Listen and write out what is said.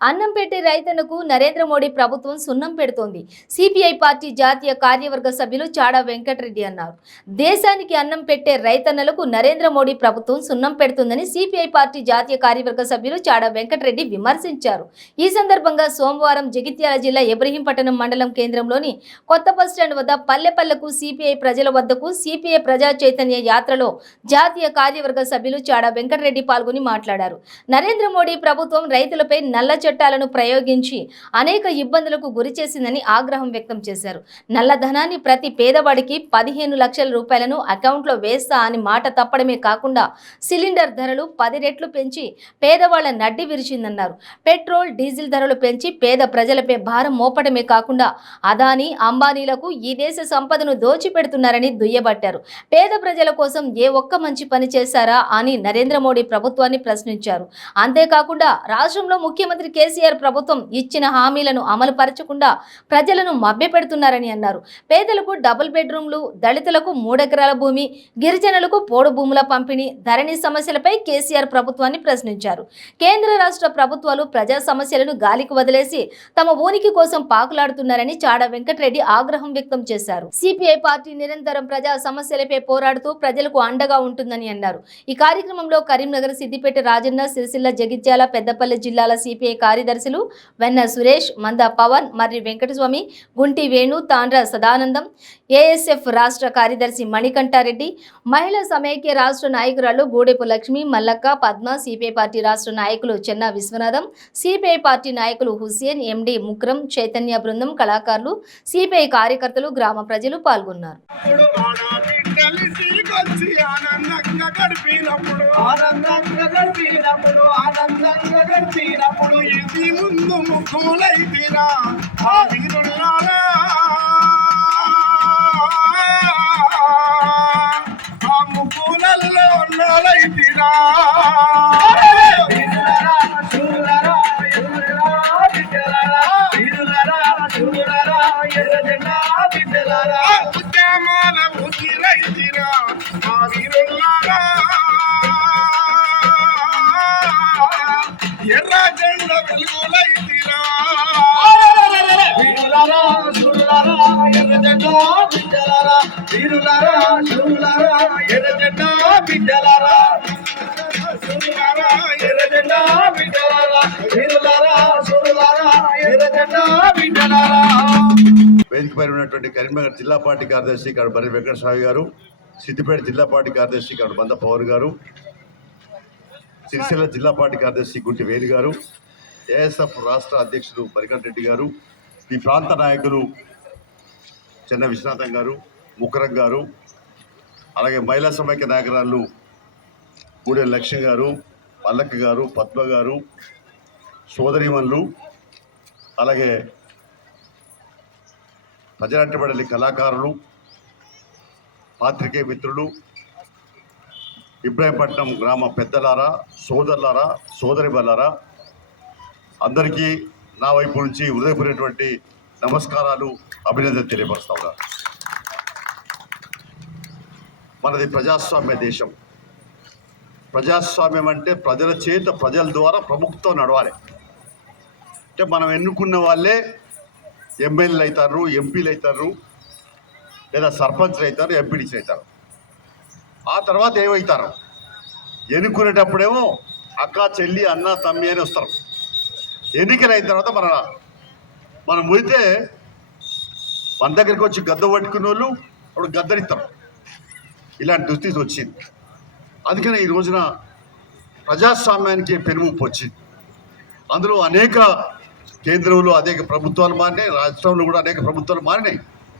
అన్నం పెట్టే రైతన్నకు నరేంద్ర మోడీ ప్రభుత్వం సున్నం పెడుతోంది. సిపిఐ పార్టీ జాతీయ కార్యవర్గ సభ్యులు చాడా వెంకటరెడ్డి అన్నారు. దేశానికి అన్నం పెట్టే రైతన్నలకు నరేంద్ర మోడీ ప్రభుత్వం సున్నం పెడుతుందని సిపిఐ పార్టీ జాతీయ కార్యవర్గ సభ్యులు చాడా వెంకటరెడ్డి విమర్శించారు. ఈ సందర్భంగా సోమవారం జగిత్యాల జిల్లా ఇబ్రహీంపట్నం మండలం కేంద్రంలోని కొత్త బస్టాండ్ వద్ద పల్లెపల్లెకు సిపిఐ ప్రజల వద్దకు సిపిఐ ప్రజా చైతన్య యాత్రలో జాతీయ కార్యవర్గ సభ్యులు చాడా వెంకటరెడ్డి పాల్గొని మాట్లాడారు. నరేంద్ర మోడీ ప్రభుత్వం రైతులపై నల్ల చట్టాలను ప్రయోగించి అనేక ఇబ్బందులకు గురిచేసిందని ఆగ్రహం వ్యక్తం చేశారు. నల్లధనాన్ని ప్రతి పేదవాడికి 15 లక్షల రూపాయలను అకౌంట్లో వేస్తా అని మాట తప్పడమే కాకుండా సిలిండర్ ధరలు 10 రెట్లు పెంచి పేదవాళ్ల నడ్డి విరిచిందన్నారు. పెట్రోల్ డీజిల్ ధరలు పెంచి పేద ప్రజలపై భారం మోపడమే కాకుండా అదానీ అంబానీలకు ఈ దేశ సంపదను దోచిపెడుతున్నారని దుయ్యబట్టారు. పేద ప్రజల కోసం ఏ ఒక్క మంచి పని చేశారా అని నరేంద్ర మోడీ ప్రభుత్వాన్ని ప్రశ్నించారు. అంతేకాకుండా రాష్ట్రంలో ముఖ్యమంత్రి కేసీఆర్ ప్రభుత్వం ఇచ్చిన హామీలను అమలు పరచకుండా ప్రజలను మభ్యపెడుతున్నారని అన్నారు. పేదలకు డబుల్ బెడ్రూమ్లు, దళితులకు 3 ఎకరాల భూమి, గిరిజనులకు పోడు భూముల పంపిణీ, ధరణి సమస్యలపై కేసీఆర్ ప్రభుత్వాన్ని ప్రశ్నించారు. కేంద్ర రాష్ట్ర ప్రభుత్వాలు ప్రజా సమస్యలను గాలికి వదిలేసి తమ ఊనికి కోసం పాకులాడుతున్నారని చాడా వెంకటరెడ్డి ఆగ్రహం వ్యక్తం చేశారు. సిపిఐ పార్టీ నిరంతరం ప్రజా సమస్యలపై పోరాడుతూ ప్రజలకు అండగా ఉంటుందని అన్నారు. ఈ కార్యక్రమంలో కరీంనగర్, సిద్దిపేట, రాజన్న సిరిసిల్ల, జగిత్యాల, పెద్దపల్లి జిల్లాల సిపిఐ కార్యదర్శులు వెన్న సురేష్, మంద పవన్, మర్రి వెంకటస్వామి, గుంటి వేణు, తాండ్ర సదానందం, ఏఎస్ఎఫ్ రాష్ట్ర కార్యదర్శి మణికంఠారెడ్డి, మహిళా సమైక్య రాష్ట్ర నాయకురాలు గూడెపు లక్ష్మి, మల్లక్క, పద్మ, సిపిఐ పార్టీ రాష్ట్ర నాయకులు చెన్నా విశ్వనాథం, సిపిఐ పార్టీ నాయకులు హుస్సేన్, ఎండి ముక్రం, చైతన్య బృందం, కళాకారులు, సిపిఐ కార్యకర్తలు, గ్రామ ప్రజలు పాల్గొన్నారు. ఇది ముందు ముక్కులైతిరా ఆ వీరుల్లారా, ఆ ముక్కులలో ఉన్నాలైతిరా ఉద్యమాల ఉసిరైతిరా ఆ వీరుల్లారా, ఎర్ర జెండ వెలుగులైతిరా వీరులారా శూరులారా, ఎర్ర జెండా బిడ్డలారా, వీరులారా శూరులారా, ఎర్ర జెండా బిడ్డలారా, శూరులారా ఎర్ర జెండా బిడ్డలారా, వీరులారా శూరులారా, ఎర్ర జెండా బిడ్డలారా. వేదికపై ఉన్నటువంటి కరీంనగర్ జిల్లా పార్టీ కార్యదర్శి ఇక్కడ బర్రి వెంకటస్వామి గారు, సిద్దిపేట జిల్లా పార్టీ కార్యదర్శి ఇక్కడ బంద పవన్ గారు, సిరిసిల్ల జిల్లా పార్టీ కార్యదర్శి గుంటి వేణు గారు, ఏఎస్ఎఫ్ రాష్ట్ర అధ్యక్షుడు మణికంఠరెడ్డి గారు, ఈ ప్రాంత నాయకులు చెన్న విశ్వనాథం గారు, ముకరం గారు, అలాగే మహిళా సమైక్య నాయకురాళ్ళు గూడె లక్ష్మి గారు, మల్లక్క గారు, పద్మ గారు, సోదరిమణులు, అలాగే ప్రజానాట్యమండలి కళాకారులు, పాత్రికేయ మిత్రులు, ఇబ్రహీంపట్నం గ్రామ పెద్దలారా, సోదరులారా, సోదరిమణులారా, అందరికీ నా వైపు నుంచి హృదయపూర్వకమైనటువంటి నమస్కారాలు, అభినందన తెలియపరుస్తా ఉన్నా. మనది ప్రజాస్వామ్య దేశం. ప్రజాస్వామ్యం అంటే ప్రజల చేత, ప్రజల ద్వారా ప్రభుత్వం నడవాలి. అంటే మనం ఎన్నుకున్న వాళ్ళే ఎమ్మెల్యేలు అవుతారు, ఎంపీలు అవుతారు, లేదా సర్పంచ్లు అవుతారు, ఎంపీడీసీలు అవుతారు. ఆ తర్వాత ఏమవుతారు? ఎన్నుకునేటప్పుడేమో అక్క, చెల్లి, అన్న, తమ్మి అని వస్తారు. ఎన్నికలు అయిన తర్వాత మనం పోయితే మన దగ్గరికి వచ్చి గద్ద పట్టుకున్న వాళ్ళు అప్పుడు గద్దరిస్తారు. ఇలాంటి దుస్థితి వచ్చింది. అందుకనే ఈ రోజున ప్రజాస్వామ్యానికి పెనుముప్పు వచ్చింది. అందులో అనేక కేంద్రంలో అనేక ప్రభుత్వాలు మారినాయి, రాష్ట్రంలో కూడా అనేక ప్రభుత్వాలు మారినాయి.